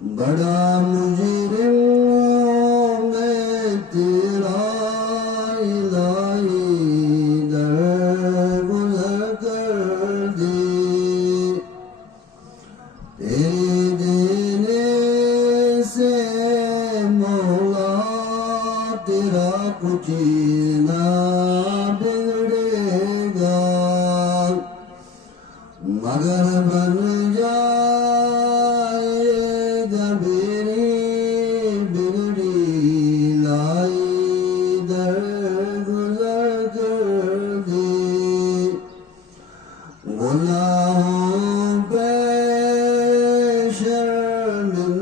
بڑا مجرم ہوں میں تیرا الہی در گزر کر دی، تیرے دینے سے مولا تیرا کچھ نہ بگڑے گا، مگر بن جائے گا میری بگڑی لائی در گزر کر دی، گناہوں پہ شرمندہ